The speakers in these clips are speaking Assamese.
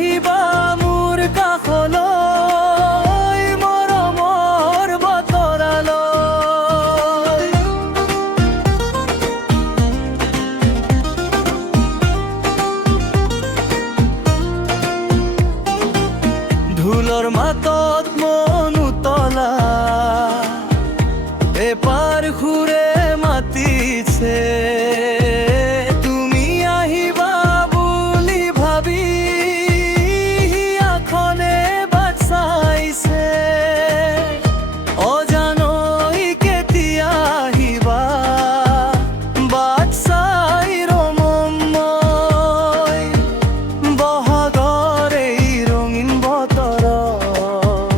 আহিবা মোৰ কাষলৈ মৰমৰ বতৰালৈ। ঢোলৰ মাতত মন উতলা এপাৰ সুৰে মাতিছে, তুমি আহিবা বুলি ভাবি হিয়াখনে বাট চাইছে। অজানই কেতিয়া আহিবা বাট চাই ৰমম মই, বহাগৰ এই ৰঙীন বতৰত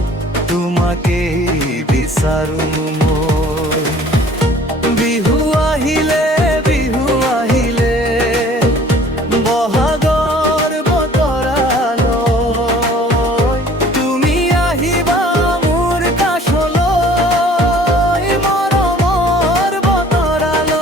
তোমাকেই বিচাৰো মই। বিহু আহিলে বহাগৰ বতৰালৈ, তুমি আহিবা মোৰ কাষলৈ মৰমৰ বতৰালৈ।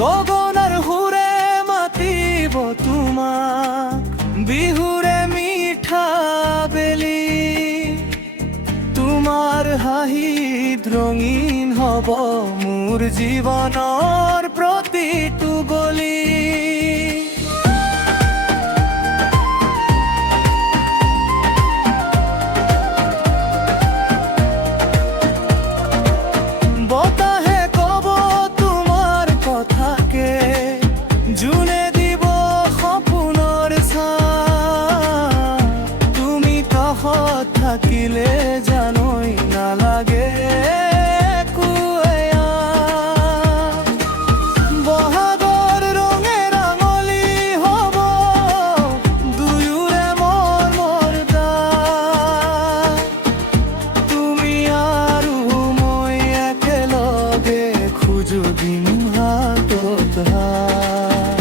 গগনাৰ সুৰে মাতিব তোমাক বিহুৰে মিঠা বেলি, তোমাৰ হাঁহিত ৰঙীন হ'ব মোৰ জীৱনৰ প্ৰতিটো গলি। বতাহে কব তোমাৰ কথাকে, জোনে দিব সপোনৰ ছাঁ, তুমি কাষত থাকিলে জানই নালাগে একো এয়া। বহাগৰ ৰঙে ৰাঙলী হ'ব দুয়োৰে মৰমৰ দাগ, তুমি আৰু মই একেলগে খোজো দিম হাতত হাত।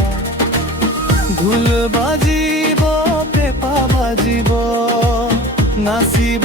ঢোল বাজিব পেঁপা বাজিব নাচিব